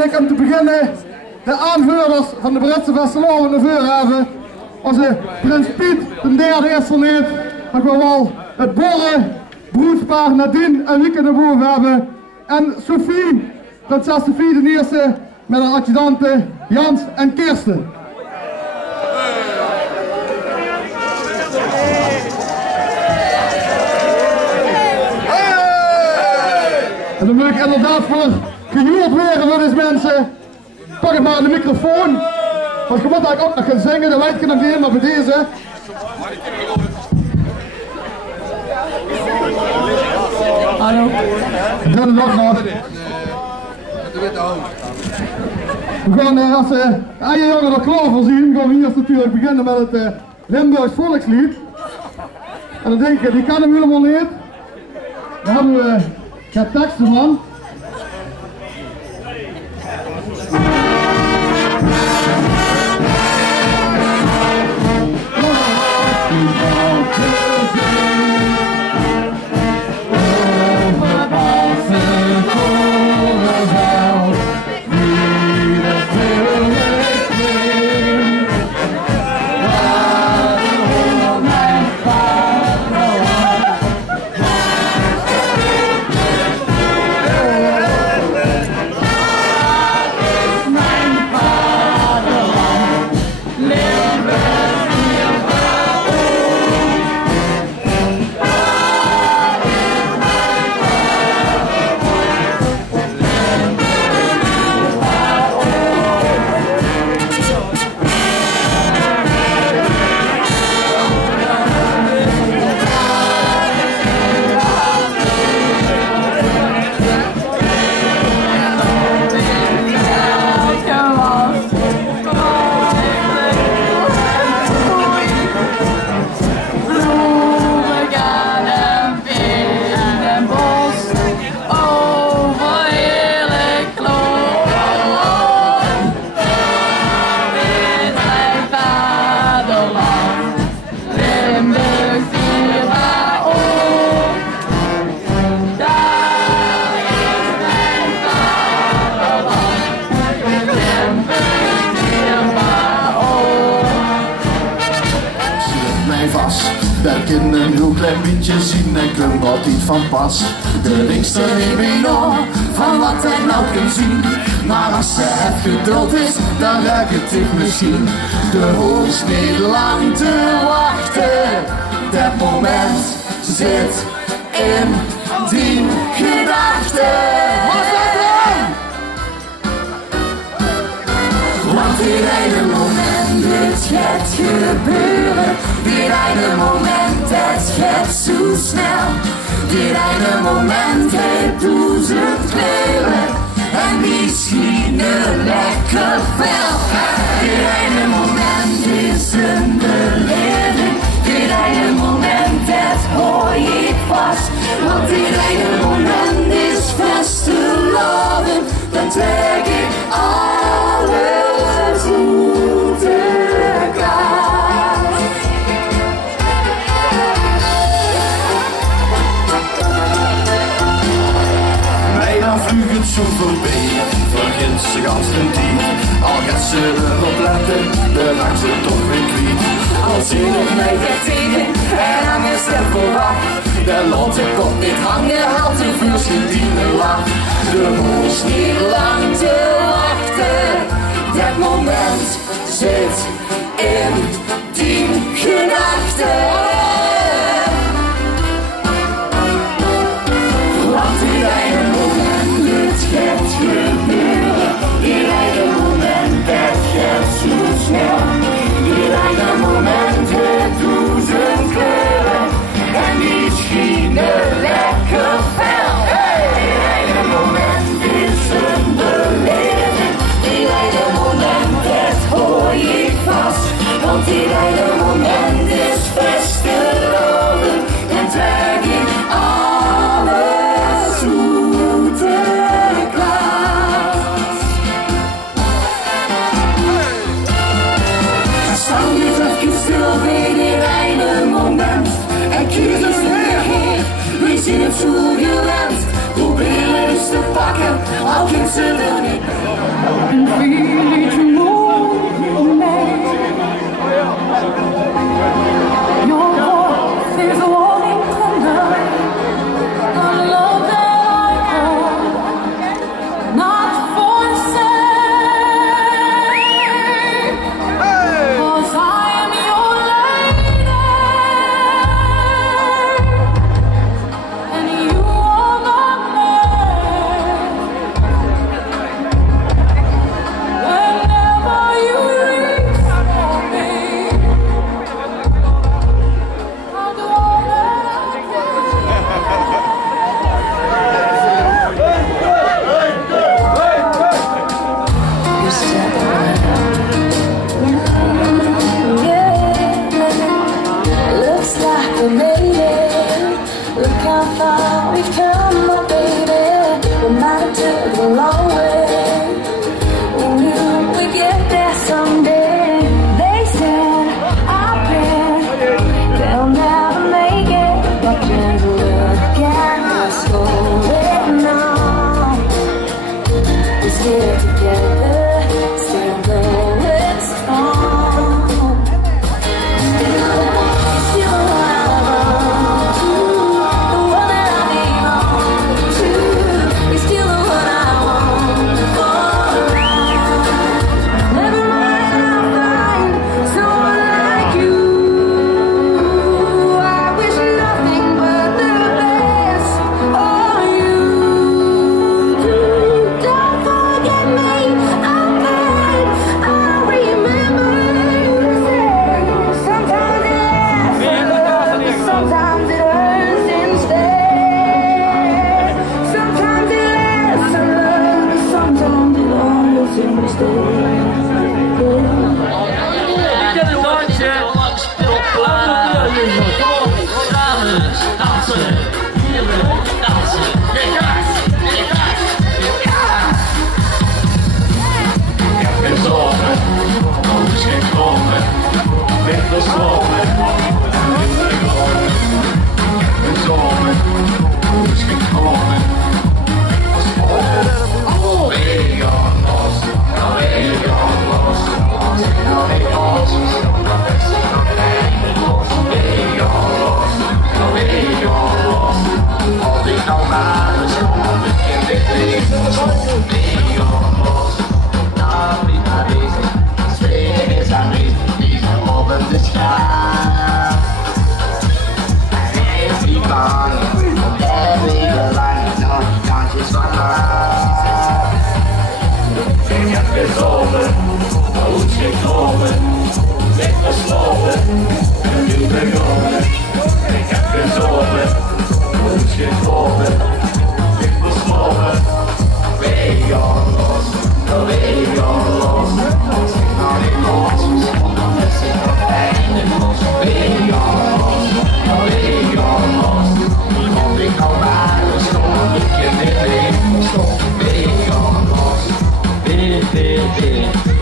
wil ik om te beginnen de aanvoerders van de Britse Vasteloven naar voren hebben. Onze prins Piet, de derde is er niet. Maar gewoon het Borre, broedspaar Nadine en Wieke naar boven hebben. En Sophie, prinses Sophie de eerste, met haar adjudanten Jans en Kirsten. En dan moet ik inderdaad voor gehuurd worden voor deze mensen. Pak het maar aan de microfoon. Want je moet eigenlijk ook nog gaan zingen, dat weet ik nog niet, maar bij deze. Hallo. Ik doe het ook nog. We gaan als je jongen er klaar voor zien, gaan we hier natuurlijk beginnen met het Limburgs volkslied. En dan denk je, die kan hem helemaal niet. Daar hebben we geen teksten van. Dat kind een heel klein beetje zien en kun wat niet van pas. De linkste neemt mee nog van wat hij nou kunt zien. Maar als ze het geduld is, dan ruikt het zich misschien. De hoogst niet lang te wachten. Dat moment zit in die gedachten. Wat is dat dan? Want dit ene moment, dit gaat gebeuren. Dit ene moment, het gaat zo snel. Dit ene moment heeft duizend kleuren. En misschien een lekker vel. Dit ene moment is een beleving. Dit ene moment, het hoor ik vast. Want dit ene moment is vast te loven. Dan trek ik alles uit elkaar. Bijna vliegt het zo voorbij, vergeet ze gans een tijd. Al gaat ze erop letten, dan raakt ze toch weer kwijt. Als je nog mij gaat tegen en hangen stem vooraf, dan laat ik op dit hangen, haalt de vuurschen die me lacht. De hoest niet lang te wachten, dat moment zit in die gedachten. Want dit ene moment, dit gaat gebeuren. Dit ene moment, dat gaat zo snel. Dit ene moment, het duizend kleuren. En die schienen lekker fel. Dit ene moment is een beleving. Dit ene moment, dat hoor ik vast. Want dit ene moment is best te loven. En trek ik alles uit de klas. Staan niet even stil bij dit ene moment. En kies ons neer, we zien het zo gewend. Probeer eens te pakken, al kunt ze er niet. And feel each move you make. Your voice is warming tonight. The love that I hold, not for sale. 'Cause I am your lady, and you are the man. Whenever you reach for me, I'll do all that I can. You said yeah, looks like we made it. Look how far we've come, my baby. We might have took a long way. We knew we'd get there someday. They said, I bet they'll never make it. But just look at us going on. We're still together, still going strong. Still what I want to, the one that I belong to. It's still what I want for life. Never mind, I'll find someone like you. I wish nothing but the best for you. Don't forget me, I'll find. I remember you say sometimes it lasts, sometimes it hurts instead. Sometimes it lasts, sometimes it hurts instead.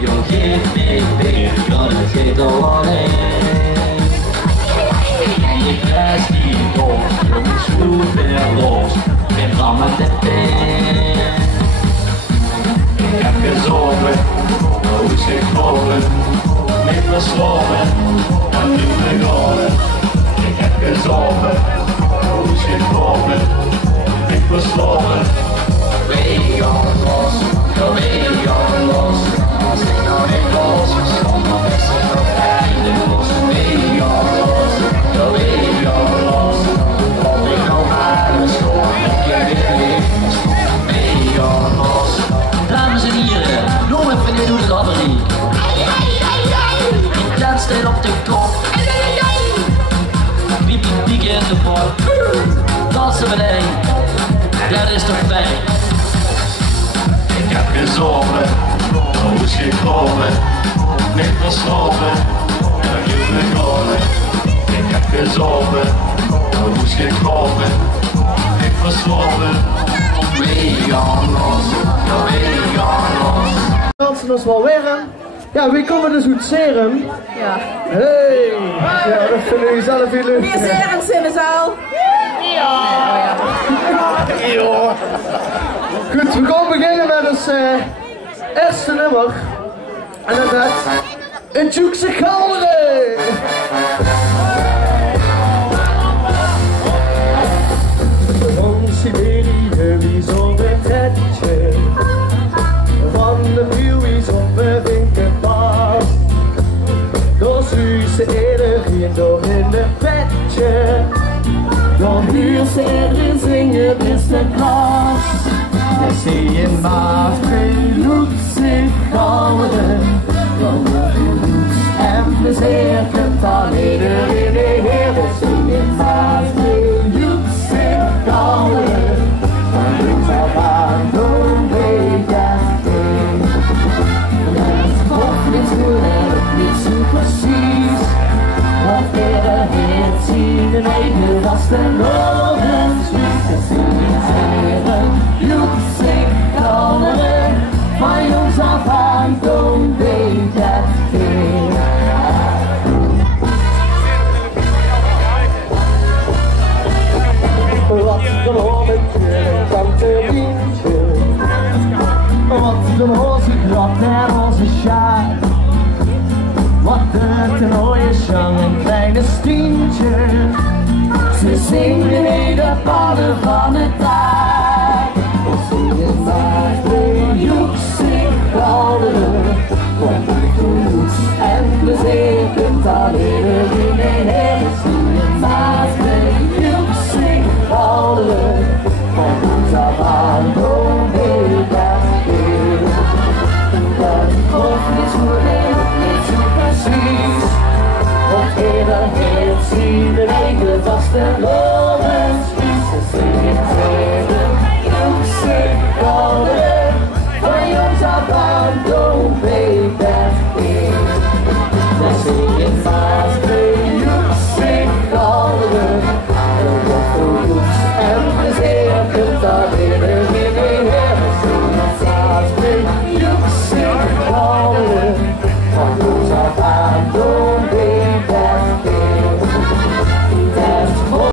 You'll give me, gonna take the warning. En je krijgt die door, je moet zoveel los. En van mijn tepijn. Ik heb gezogen, hoe is gekomen. Met mijn sloven, en nu begonnen. Ik heb gezogen, hoe is gekomen. Met mijn sloven. We gaan los, we gaan los. Als ik nou niet los was, dan is het nog eindeloos. We gaan los, we gaan los. Want ik nou maar een school, ik heb dit leven. We gaan los. Dames en heren, noem even dit hoe de ladderie. Die tent staat op de kop. Piep piep piek in de pot. Dansen beneden, dat is toch fijn. Ik heb gezogen, hoe is gekomen, met gesloten, en nu begonnen. Ik heb gezogen, hoe is gekomen, met gesloten. We gaan los, we gaan los. Dansen ons wel warm. Ja, wie komen dus goed serum? Ja. Hey! Ja, dat vinden jullie zelf heel leuk. Meer serums in de zaal? Ja. Ja. We gaan beginnen met ons eerste nummer. En dat is een Tjoekse Galderen. Van Siberië wie zo'n retretje, van de muur wie zo'n vinkenpaas. Door Suze iedereen door in de petje, door Huurse iedereen zingen is de klas. We zie je maar genoeg zich houden, van de genoeg en plezier kunt al iedereen de Heer. We zie je maar genoeg zich houden, van links af aan doen we dat ding. Het komt niet goed en het niet zo precies, wat eerder heeft zien de negen was de Lorenswiet. We zien je heren, joep zich houden, van jongs af aan doen we dat ding. Wat een hommetje, een kanterientje, wat een hozekrot en onze sjaal. Wat een mooie zang, een kleine stientje. Ze zingen in de pannen van het taak. Ze zingen maar twee joeks zich houden, want het genoeg en plezier kunt al iedereen heen. Ze zingen maar twee joeks zich houden, van ons af aan doen we dat weer. Dat hoofd is moeilijk, niet zo precies, want eerder heeft zien de regen vast en